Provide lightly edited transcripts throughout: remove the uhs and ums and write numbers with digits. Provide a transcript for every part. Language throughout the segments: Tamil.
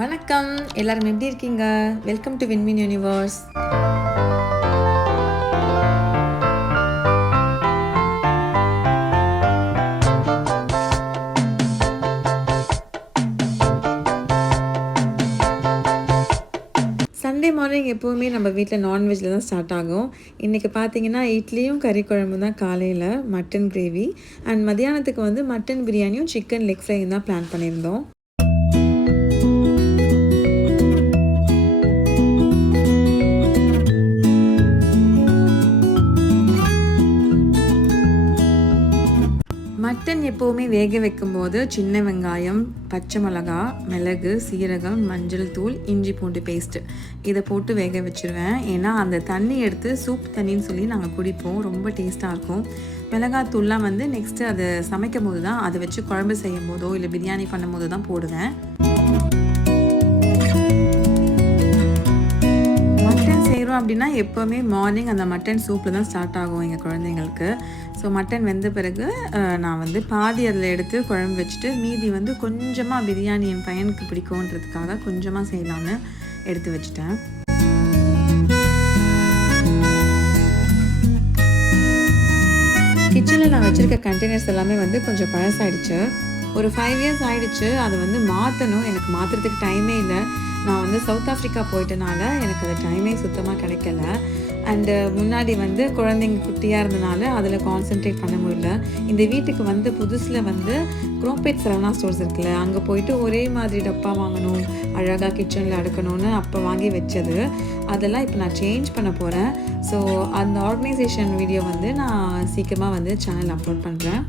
வணக்கம், எல்லாரும் எப்படி இருக்கீங்க? Welcome to win win universe. Sunday morning எப்போவுமே நம்ம வீட்டில் நான்வெஜ்ஜில் தான் ஸ்டார்ட் ஆகும். இன்றைக்கி பார்த்தீங்கன்னா இட்லியும் கறி குழம்பு தான் காலையில், மட்டன் கிரேவி. அண்ட் மதியானத்துக்கு வந்து மட்டன் பிரியாணியும் சிக்கன் லெக் ஃப்ரையும் தான் பிளான் பண்ணியிருந்தோம். மட்டன் எப்போவுமே வேக வைக்கும்போது சின்ன வெங்காயம், பச்சை மிளகா, மிளகு, சீரகம், மஞ்சள் தூள், இஞ்சி பூண்டு பேஸ்ட்டு இதை போட்டு வேக வச்சுருவேன். ஏன்னா அந்த தண்ணி எடுத்து சூப் தண்ணின்னு சொல்லி நாங்கள் குடிப்போம். ரொம்ப டேஸ்ட்டாக இருக்கும். மிளகாத்தூள்லாம் வந்து நெக்ஸ்ட்டு அதை சமைக்கும் போது தான், அதை வச்சு குழம்பு செய்யும் போதோ இல்லை பிரியாணி பண்ணும் போது தான் போடுவேன். செய்கிறோம் அப்படின்னா எப்போவுமே மார்னிங் அந்த மட்டன் சூப்பில் தான் ஸ்டார்ட் ஆகும் எங்கள் குழந்தைங்களுக்கு. ஸோ மட்டன் வெந்த பிறகு நான் வந்து பாதி அதில் எடுத்து குழம்பு வச்சுட்டு மீதி வந்து கொஞ்சமாக பிரியாணி என் பையனுக்கு பிடிக்கும்ன்றதுக்காக கொஞ்சமாக செய்யலான்னு எடுத்து வச்சுட்டேன். கிச்சனில் நான் வச்சுருக்க கண்டெய்னர்ஸ் எல்லாமே வந்து கொஞ்சம் பழசாயிடுச்சு. ஒரு 5 years ஆகிடுச்சு. அதை வந்து மாற்றணும். எனக்கு மாற்றுறதுக்கு டைமே இல்லை. நான் வந்து சவுத் ஆஃப்ரிக்கா போயிட்டனால எனக்கு அது டைமே சுத்தமாக கிடைக்கல. அண்டு முன்னாடி வந்து குழந்தைங்க குட்டியாக இருந்தனால அதில் கான்சென்ட்ரேட் பண்ண முடியல. இந்த வீட்டுக்கு வந்து புதுசில் வந்து குரோம்பேட் சரவணா ஸ்டோர்ஸ் இருக்குல்ல, அங்கே போயிட்டு ஒரே மாதிரி டப்பா வாங்கணும், அழகாக கிச்சனில் அடுக்கணும்னு அப்போ வாங்கி வச்சது. அதெல்லாம் இப்போ நான் சேஞ்ச் பண்ண போகிறேன். ஸோ அந்த ஆர்கனைசேஷன் வீடியோ வந்து நான் சீக்கிரமாக வந்து சேனல் அப்லோட் பண்ணுறேன்.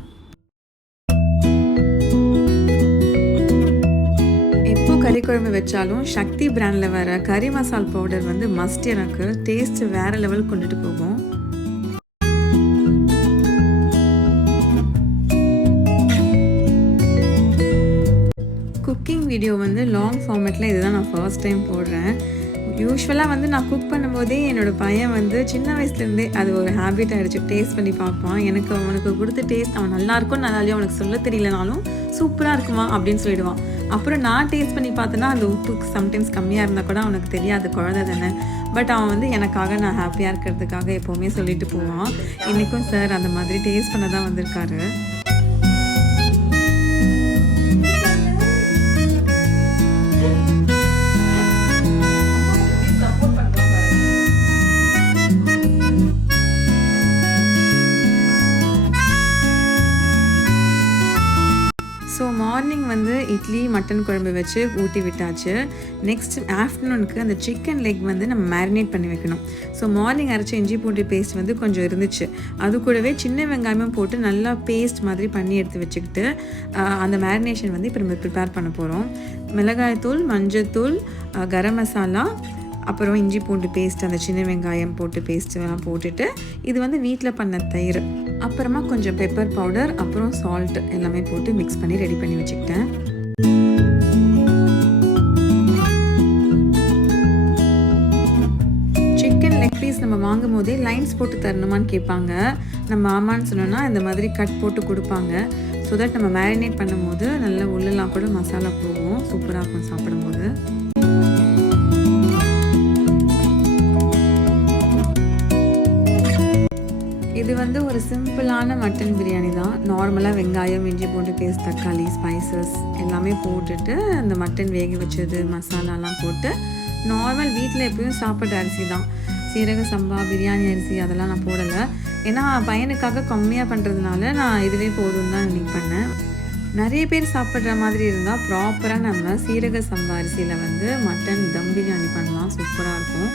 கறி குழம்பு வச்சாலும் சக்தி பிராண்டில் வர கறி மசால் பவுடர் வந்து மஸ்ட். எனக்கு டேஸ்ட் வேற லெவல் கொண்டுட்டு போகும். குக்கிங் வீடியோ வந்து லாங் ஃபார்மேட்டில் இதுதான் நான் ஃபர்ஸ்ட் டைம் போடுறேன். யூஸ்வலாக வந்து நான் குக் பண்ணும்போதே என்னோடய பையன் வந்து சின்ன வயசுலேருந்தே அது ஒரு ஹேபிட் ஆகிடுச்சு. டேஸ்ட் பண்ணி பார்ப்பான். அவனுக்கு கொடுத்த டேஸ்ட் அவன் நல்லாயிருக்கும் நல்லாலையும் அவனுக்கு சொல்ல தெரியலனாலும் சூப்பராக இருக்குமா அப்படின்னு சொல்லிடுவான். அப்புறம் நான் டேஸ்ட் பண்ணி பார்த்தேன்னா அந்த உப்பு சம்டைம்ஸ் கம்மியாக இருந்தால் கூட அவனுக்கு தெரியாது, குழந்தை தானே. பட் அவன் வந்து எனக்காக நான் ஹாப்பியாக இருக்கிறதுக்காக எப்போவுமே சொல்லிட்டு போவான். இன்றைக்கும் சார் அந்த மாதிரி டேஸ்ட் பண்ண தான் வந்திருக்காரு. ஸோ மார்னிங் வந்து இட்லி மட்டன் குழம்பு வச்சு ஊட்டி விட்டாச்சு. நெக்ஸ்ட் ஆஃப்டர்நூனுக்கு அந்த சிக்கன் லெக் வந்து நம்ம மேரினேட் பண்ணி வைக்கணும். ஸோ மார்னிங் அரைச்ச இஞ்சி பூண்டு பேஸ்ட் வந்து கொஞ்சம் இருந்துச்சு. அது கூடவே சின்ன வெங்காயமும் போட்டு நல்லா பேஸ்ட் மாதிரி பண்ணி எடுத்து வச்சுக்கிட்டு அந்த மேரினேஷன் வந்து இப்போ நம்ம ப்ரிப்பேர் பண்ண போகிறோம். மிளகாய்த்தூள், மஞ்சள்தூள், கரம் மசாலா, அப்புறம் இஞ்சி பூண்டு பேஸ்ட், அந்த சின்ன வெங்காயம் போட்டு பேஸ்ட்டெல்லாம் போட்டுட்டு இது வந்து வீட்டில் பண்ண தயிர், அப்புறமா கொஞ்சம் பெப்பர் பவுடர், அப்புறம் சால்ட் எல்லாமே போட்டு மிக்ஸ் பண்ணி ரெடி பண்ணி வச்சுக்கிட்டேன். சிக்கன் லெக் பீஸ் நம்ம வாங்கும் போதே லைன்ஸ் போட்டு தரணுமான்னு கேட்பாங்க. நம்ம ஆமான்னு சொன்னோன்னா இந்த மாதிரி கட் போட்டு கொடுப்பாங்க. ஸோ தட் நம்ம மேரினேட் பண்ணும்போது நல்லா உள்ளெல்லாம் கூட மசாலா போகும், சூப்பராக இருக்கும் சாப்பிடும்போது. இது வந்து ஒரு சிம்பிளான மட்டன் பிரியாணி தான். நார்மலாக வெங்காயம், இஞ்சி பூண்டு பேஸ்ட், தக்காளி, ஸ்பைசஸ் எல்லாமே போட்டுட்டு அந்த மட்டன் வேக வச்சது மசாலாலாம் போட்டு நார்மல் வீட்டில் எப்பயும் சாப்பிட்ற அரிசி தான். சீரக சம்பா, பிரியாணி அரிசி அதெல்லாம் நான் போடலை. ஏன்னா பையனுக்காக கம்மியாக பண்ணுறதுனால நான் இதுவே போதும்னு தான் இன்னைக்கு பண்ணேன். நிறைய பேர் சாப்பிட்ற மாதிரி இருந்தால் ப்ராப்பராக நம்ம சீரக சம்பா அரிசியில் வந்து மட்டன் தம் பிரியாணி பண்ணலாம், சூப்பராக இருக்கும்.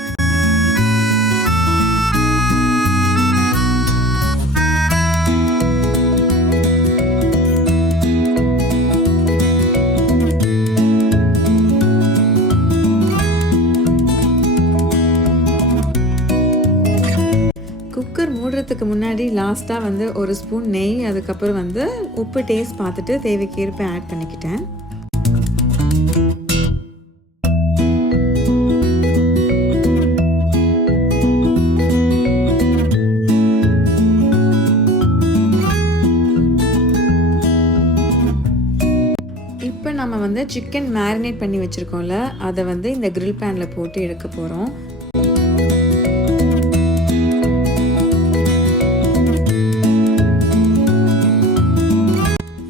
குக்கர் மூடுறதுக்கு முன்னாடி லாஸ்ட்டாக வந்து ஒரு ஸ்பூன் நெய், அதுக்கப்புறம் வந்து உப்பு டேஸ்ட் பார்த்துட்டு தேவைக்கேற்ப ஆட் பண்ணிக்கிட்டேன். நம்ம வந்து சிக்கன் மேரினேட் பண்ணி வச்சுருக்கோம்ல, அதை வந்து இந்த grill பேனில் போட்டு எடுக்க போகிறோம்.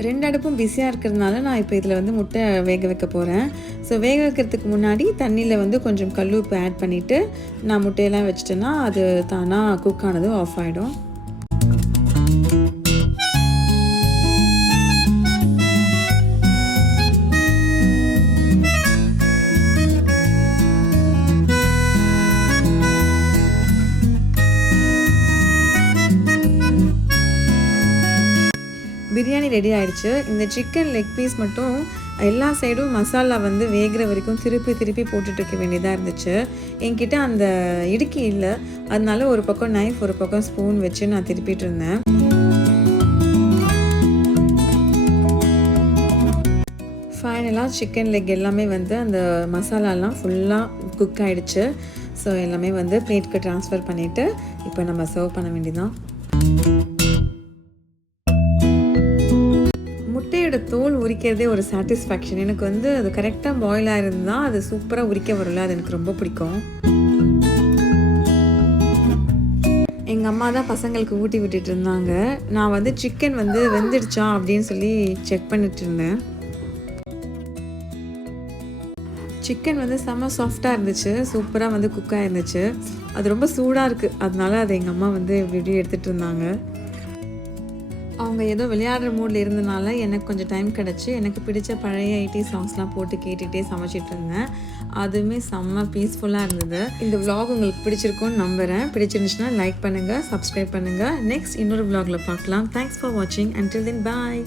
ரெண்டு அடுப்பும் பிஸியாக இருக்கிறதுனால நான் இப்போ இதில் வந்து முட்டை வேக வைக்க போகிறேன். ஸோ வேக வைக்கிறதுக்கு முன்னாடி தண்ணியில் வந்து கொஞ்சம் கல் உப்பு ஆட் பண்ணிவிட்டு நான் முட்டையெல்லாம் வச்சிட்டேன்னா அது தானாக குக் ஆனதும் ஆஃப் ஆகிடும். பிரியாணி ரெடி ஆகிடுச்சு. இந்த சிக்கன் லெக் பீஸ் மட்டும் எல்லா சைடும் மசாலா வந்து வேகிற வரைக்கும் திருப்பி போட்டுட்டு இருக்க வேண்டியதாக இருந்துச்சு. என்கிட்ட அந்த இடுக்கி இல்லை, அதனால ஒரு பக்கம் நைஃப் ஒரு பக்கம் ஸ்பூன் வச்சு நான் திருப்பிட்டு இருந்தேன். ஃபைனலாக சிக்கன் லெக் எல்லாமே வந்து அந்த மசாலாலாம் ஃபுல்லாக குக் ஆகிடுச்சு. ஸோ எல்லாமே வந்து பிளேட்க்கு ட்ரான்ஸ்ஃபர் பண்ணிவிட்டு இப்போ நம்ம சர்வ் பண்ண வேண்டியதான். முட்டையோட தோல் உரிக்கிறதே ஒரு சாட்டிஸ்ஃபேக்ஷன். எனக்கு வந்து அது கரெக்டாக பாயில் ஆகிருந்தால் அது சூப்பராக உரிக்க வரல, அது எனக்கு ரொம்ப பிடிக்கும். எங்கள் அம்மா தான் பசங்களுக்கு ஊட்டி விட்டுட்டு இருந்தாங்க. நான் வந்து சிக்கன் வந்து வெந்துடுச்சா அப்படின்னு சொல்லி செக் பண்ணிட்டு இருந்தேன். சிக்கன் வந்து செம்ம சாஃப்டாக இருந்துச்சு, சூப்பராக வந்து குக்காக இருந்துச்சு. அது ரொம்ப சூடாக இருக்குது, அதனால அதை எங்கள் அம்மா வந்து இப்படி எடுத்துகிட்டு இருந்தாங்க. அவங்க ஏதோ விளையாடுற மூடில் இருந்தனால எனக்கு கொஞ்சம் டைம் கிடச்சி எனக்கு பிடிச்ச பழைய 80s சாங்ஸ்லாம் போட்டு கேட்டுகிட்டே சமைச்சிட்டு இருந்தேன். அதுவுமே செம்ம பீஸ்ஃபுல்லாக இருந்தது. இந்த vlog உங்களுக்கு பிடிச்சிருக்கும்னு நம்புகிறேன். பிடிச்சிருந்துச்சுன்னா லைக் பண்ணுங்கள், சப்ஸ்கிரைப் பண்ணுங்கள். நெக்ஸ்ட் இன்னொரு vlogல பார்க்கலாம். தேங்க்ஸ் ஃபார் வாட்சிங். Until then, bye.